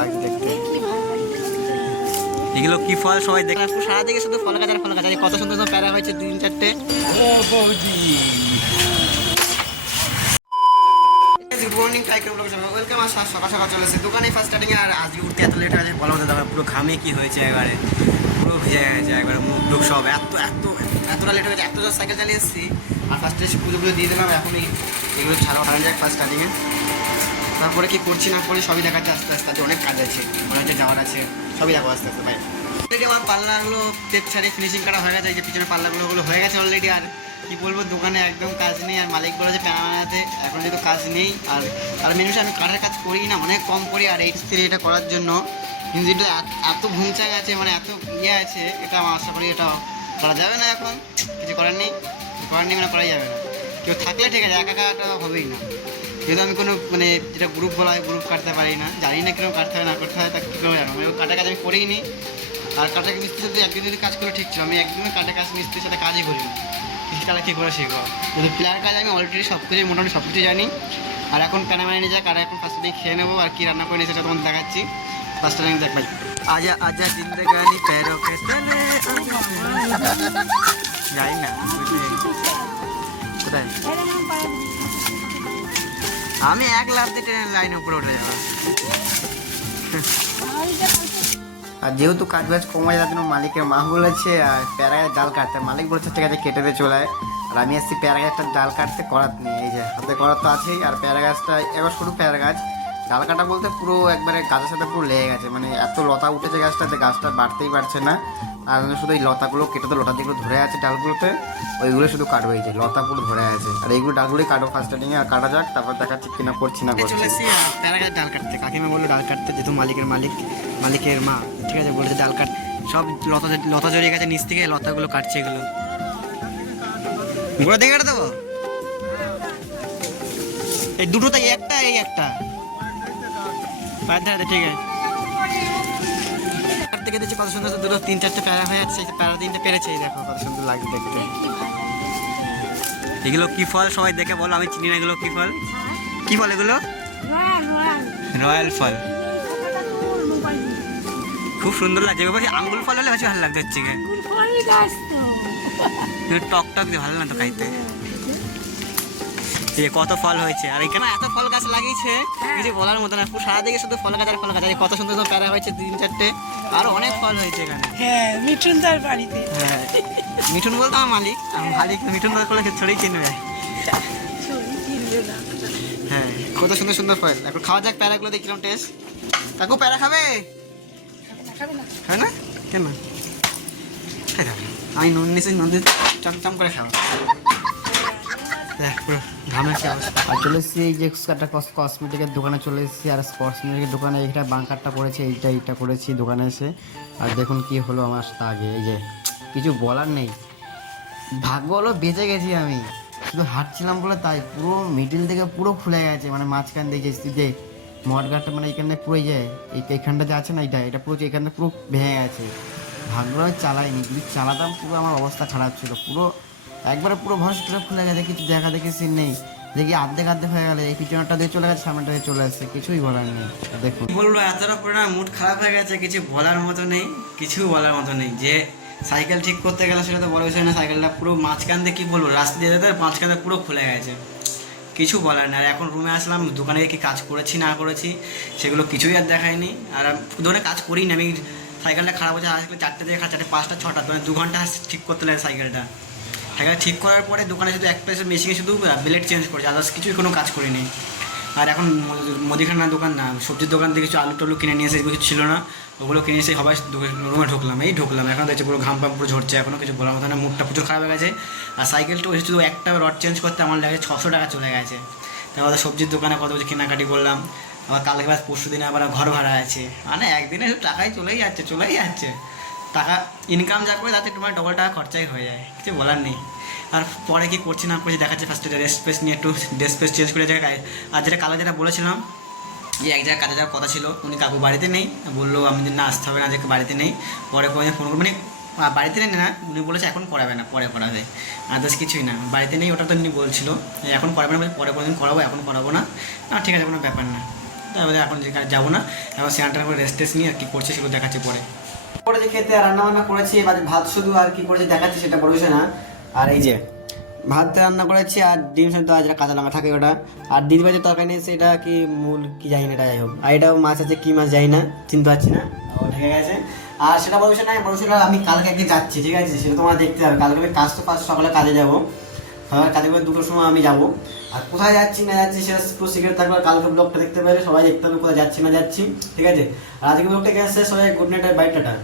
লাগছে দেখতে। এগুলো কি ফল সবাই দেখে সারা দিকে শুধু ফল গাছ আর ফল গাছ। কত সুন্দর সুন্দর প্যারা হয়েছে 3-4টে। গুড মর্নিং টাইগার ব্লগ সবাই ওয়েলকাম। আর সকাল সকাল চলে এসেছে দোকানে ফার্স্ট স্টার্টিং এ। আর আজকে উঠতে এত লেট আছে বলা হতে দাদা পুরো ঘামে কি হয়েছে একবারে পুরো ভিজে গেছে একবারে মুখ টুক সব এতটা লেট হয়েছে। এত সাইকেল চালিয়ে এসেছি আর ফার্স্টে পুজো দিয়ে দিলাম। এখনই এগুলো ছাড়াও টানা যাক ফার্স্ট স্টার্টিংয়ে। তারপরে কি করছি না করি সবই দেখাচ্ছে আস্তে আস্তে। আজকে অনেক কাজ আছে, মনে হচ্ছে যাওয়ার আছে, সবই দেখো আস্তে আস্তে। ভাই অলরেডি আমার পাল্লাগুলো টেপ ছাড়িয়ে ফিনিশিং করা হয়ে গেছে। এই যে পিছনে পাল্লাগুলো হয়ে গেছে অলরেডি। আর কি বলবো, দোকানে একদম কাজ নেই। আর মালিক বলে যে প্যানা বানাতে এখন যেহেতু কাজ নেই। আর মেনুসে আমি কাঠের কাজ করি না, অনেক কম করি। আর এই এটা করার জন্য ইঞ্জিনটা এত ভুংচাং আছে, মানে এত ইয়ে আছে, এটা আমার আশা করি এটা করা যাবে না। এখন কিছু করার নেই মানে করাই যাবে না। কেউ থাকলে ঠিক আছে, একা একা হবেই না। যেহেতু আমি কোনো মানে যেটা গ্রুপ বলা হয় গ্রুপ কাটতে পারি না, জানি না কিরকম কাটতে হয় না করতে হয়, তা কী করে জানো। আমি কাটা কাজ আমি করেই নি। আর কাটা মিস্ত্রির সাথে একদিন যদি কাজ করে ঠিক ছিল, আমি একদিনও কাটা কাজ মিস্ত্রির সাথে কাজই করি না। কৃষিকালে কী করে শিখবো? যদি প্লেয়ার কাজ আমি অলরেডি সব কিছু মোটামুটি সব কিছু জানি। আর এখন প্যানা বানিয়ে নিয়ে যায় কাটা, এখন ফার্স্ট টাইম খেয়ে নেবো। আর কী রান্না করে নিয়ে সেটা তোমাদের দেখাচ্ছি ফার্স্ট টাইম। দেখ ভাই আজা আজা জিন্দগানি প্যারো কে তলে যাই না কোথায় আমি এক লাখ দিয়ে ট্রেনের লাইন উপরে উঠে যাবো। আর যেহেতু কাজ বাজ কমে যাওয়ার জন্য মালিকের মা বলেছে আর প্যারায় ডাল কাটতে, মালিক বলেছে ঠিক আছে কেটে দিয়ে চলে। আর আমি এসেছি প্যারা গাছটা ডাল কাটতে করাত নিয়ে। এই যে হাতে করাত তো আছেই। আর প্যারা গাছটা এবার শুধু প্যারা গাছ ডাল কাটা বলতে পুরো একবারে গাছের সাথে পুরো লেগে গেছে, মানে এত লতা উঠেছে গাছটাতে, গাছটা বাড়তেই পারছে না। আর শুধু এই লতাগুলো কেটে তো লতা যেগুলো ধরে আছে ডালগুলোতে ওইগুলো শুধু কাটবো। এই যে লতা পুরো ধরে আছে, আর এইগুলো ডালগুলোই কাটবো ফার্স্ট স্টার্টিংয়ে। আর কাটা যাক, তারপর দেখাচ্ছি কিনা করছি না করছি। প্যারা গাছ ডাল কাটতে কাকিমা বললো ডাল কাটতে, যেহেতু মালিকের মা ঠিক আছে বলেছে ডাল কাট। সব লতা জড়িয়ে গেছে নিচ থেকে, লতাগুলো কাটছে এগুলো। গোড়া দেখে কাটে দেবো এই দুটো, তাই একটা এই একটা ঠিক আছে। থেকে দিচ্ছি কত সুন্দর দুটো 3-4টে প্যারা হয়ে যাচ্ছে। প্যারা 3টে পেরেছে, দেখো কত সুন্দর লাগছে দেখতে। এগুলো কি ফল সবাই দেখে বলো, আমি চিনি না এগুলো কি ফল। কি ফল এগুলো? রয়্যাল ফল। খুব সুন্দর লাগছে। আঙ্গুল ফল হলে বেশি ভালো লাগছে হচ্ছে টক টক দিয়ে ভালো না তো খাইতে। কত ফল হয়েছে আর এখানে এত ফল গাছ লাগিয়েছে কিছু বলার মতো না। সারা দিকে শুধু ফল গাছ আর ফল গাছ। কত সুন্দর সুন্দর প্যারা হয়েছে 3-4টে, আরো অনেক ফল হয়েছে এখানে। হ্যাঁ মিঠুন তার বাড়িতে। হ্যাঁ মিঠুন বলতো আমার মালিক মিঠুন দা করলে ছড়েই চিনবে। হ্যাঁ কত সুন্দর সুন্দর ফল। এখন খাওয়া যাক প্যারাগুলো, দেখলাম টেস্ট। কাকু প্যারা খাবে? খাবে না কেন? আমি নুন নিয়েছি, নুন দিয়ে চমচম করে খাবো। আর চলে এসেছি এই যে একটা কসমেটিকের দোকানে চলে এসেছি। আর কসমেটিকের দোকানে এইটা বাঙ্কারটা করেছে, এইটা করেছি দোকানে এসে। আর দেখুন কি হলো আমার সাথে আগে। এই যে কিছু বলার নেই, ভাগ্য হলো বেঁচে গেছি আমি। শুধু হাঁটছিলাম বলে তাই পুরো মিডিল থেকে পুরো খুলে গেছে, মানে মাঝখান দিয়ে যে মটগাটটা, মানে এইখানে পুরো এইখানটা যে আছে না এটা পুরো এখানটা পুরো ভেঙে গেছে। ভাগ্য আমি চালাইনি, যদি চালাতাম পুরো আমার অবস্থা খারাপ ছিল। পুরো একবারে পুরো ভরসা খুলে গেছে, কিছু দেখা দেখি সিন নেই। দেখি আর্ধেক হয়ে গেলে এই পিছনটা দিয়ে চলে গেছে, সামনেটা দিয়ে চলে আসছে, কিছুই বলার নেই। দেখুন বললো এতটা পুরো মুড খারাপ হয়ে গেছে, কিছু বলার মতো নেই, কিছু বলার মতো নেই। যে সাইকেল ঠিক করতে গেলে সেটা তো বড় বিষয় না। সাইকেলটা পুরো মাঝখান দিয়ে কী বলবো, রাস্তা দিয়ে যেতে মাঝখান দিয়ে পুরো খুলে গেছে, কিছু বলার নেই। আর এখন রুমে আসলাম, দোকানে কি কাজ করেছি না করেছি সেগুলো কিছুই আর দেখায়নি। আর দোকানে কাজ করি না আমি। সাইকেলটা খারাপ হয়েছে আজকে 4টে থেকে 4টে 5টা 6টা, মানে 2 ঘন্টা ঠিক করতে লাগে সাইকেলটা। ঠিক করার পরে দোকানে শুধু একটা মেশিনে শুধু ব্লেড চেঞ্জ করেছে, আদার্স কিছুই কোনো কাজ করিনি। আর এখন মুদিখানার দোকান না, সবজির দোকান থেকে কিছু আলু টালু কিনে নিয়ে এসে কিছু ছিল না, ওগুলো কিনে এসে সবাই রুমে ঢুকলাম। এখন দেখছি পুরো ঘাম পাম পুরো ঝরছে, এখনও কিছু বলার মতো না, মুডটা প্রচুর খারাপ হয়ে গেছে। আর সাইকেলটা শুধু একটা রড চেঞ্জ করতে আমার লাগে 600 টাকা চলে গেছে। তারপরে সবজির দোকানে কত কিছু কেনাকাটি করলাম। আবার কালকে বাস পরশু দিনে আবার ঘর ভাড়া আছে, মানে একদিনে শুধু টাকাই চলেই যাচ্ছে। টাকা ইনকাম যা করে তাতে তোমার ডবল টাকা খরচাই হয়ে যায়, কিছু বলার নেই। আর পরে কি করছি না করছি দেখাচ্ছে। ফার্স্টে ড্রেস স্পেস নিয়ে একটু ড্রেস স্পেস চেঞ্জ করে জায়গায়। আর যেটা কালো যেটা বলেছিলাম যে এক জায়গায় কাজে যাওয়ার কথা ছিল, উনি কাকু বাড়িতে নেই, বললো আমি না আসতে হবে না, যে বাড়িতে নেই, পরে করে ফোন করবো। মানে বাড়িতে নেই না, উনি বলেছে এখন করাবে না, পরে করাবে, আদার্স কিছুই না। বাড়িতে নেই ওটা তো উনি বলছিল এখন করাবে না, পরে কোনোদিন করাবো, এখন করাবো না। ঠিক আছে কোনো ব্যাপার না। তারপরে এখন যেখানে যাবো না, এবার স্নান করে রেস্ট টেস্ট নিয়ে আর কি করছে সেগুলো দেখাচ্ছে পরে। করেছি খেতে, রান্না বান্না করেছি, এবার ভাত শুধু আর কি করেছি দেখাচ্ছি সেটা বড় বিষয় না। আর এই যে ভাত রান্না করেছি আর ডিম সেদ্ধ, আর যেটা কাঁচা লঙ্কা থাকে ওটা, আর দিদি ভাইয়ের তরকারি নিয়েছে, এটা কি মূল কি জানি না, এটা যাই হোক। আর এটাও মাছ আছে, কি মাছ যাই না, চিনতে পারছি না, ও ঢেকে গেছে। আর সেটা বড় বিষয় না, বড় বিষয়টা আমি কালকে একদিন যাচ্ছি, ঠিক আছে, সেটা তোমার দেখতে হবে। কালকে আমি কাজ তো ফার্স্ট সকালে কাজে যাবো, সকালে কাজে করে 2টোর সময় আমি যাবো। আর কোথায় যাচ্ছি না যাচ্ছি সেটা পুরো সিক্রেট থাকবে, কালকে ব্লগটা দেখতে পারলে সবাই দেখতে হবে কোথায় যাচ্ছি না যাচ্ছি, ঠিক আছে। আর আজকে ব্লগটা গেছে, সবাই গুড নাইট আর বাই, টাটা।